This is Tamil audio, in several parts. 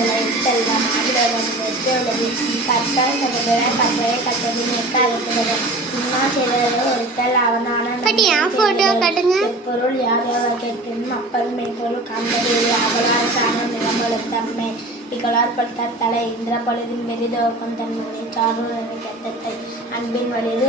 விளை செல்வம் ஆகியோரும் வெற்றியுள்ளது கற்றால் கற்றது கற்பதை கற்றது நிற்க அழைக்கிறது இன்னா செய்ததோ ஒருத்தல் அவனான பொருள் யாதவர் கேட்கும் அப்பதும் மெய்ப்பொருள் காண்பது அவளால் தானும் நிலம்பொழுத்தம்மை இகழார் படுத்தார் தலை இந்திர பொழுதின் மெரிதோக்கம் தன்னுடைய சாரூரனை கட்டத்தை அன்பின் வலிது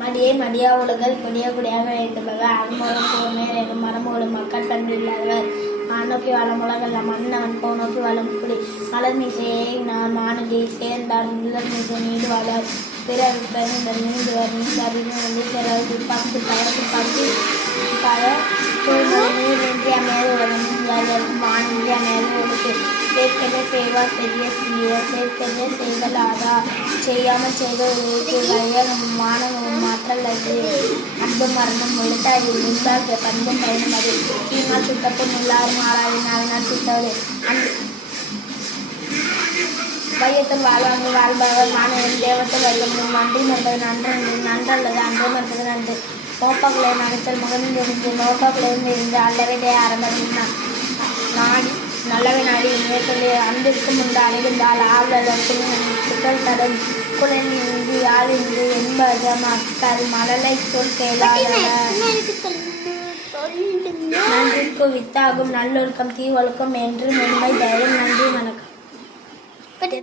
மடியை மடியாவுலகள் கொடிய கொடியாக வேண்டுபவர் அன்மூலம் போர்மேல் எனும் மரமோடு மக்கள் பண்பு இல்லாதவர் மாநோக்கி வாழும் உலகல்ல மன்னவன் போநோக்கி வாழும் குடி மலர் மீசையை நான் மானடி சேர்ந்தார் முதல் மீசை நீடு வாழார் பிறர் பெருந்தர் நீந்துவர் நீந்தாரின் வந்து சிலர் துப்பாக்கி துப்பாக்கி பல நீரின்றி அமையாது உலகம் வானின்றி அமையாது ஒழுக்கு சேர்க்கதை செய்வார் பெரிய சிறியர் சேர்க்கதை செய்தலாதா செய்யாமல் செய்த ஒரு வழியாக மாணவன் மாற்றல் அது அன்பு மரணம் ஒழுத்தாய் இருந்தால் பண்பும் பயனும் அது கீமா சுட்டப்பும் எல்லாரும் ஆளாது நாளினால் சுட்டவது வையத்தில் வாழ்வாங்க வாழ்பவர் மாணவன் தேவத்தை வெல்லும் நன்றி என்பது நன்றல்லது அன்று என்பது நன்று நோக்கங்களை நகைத்தல் முகமிருந்து நோக்கங்களிலிருந்து இருந்து அல்லவை ஆரம்பினா நாடி நல்லவை நாடி சொல்லி அன்பிற்கு முன்பு அணிந்தால் ஆழ்வதற்கு புகழ் தரும் குழந்தை யாழின்று என்பது மக்கள் மழலை சொல் கேளாத நன்றிக்கு வித்தாகும் நல்லொழுக்கம் தீவொழுக்கம் என்று மென்மை தைரியம் நன்றி வணக்கம்.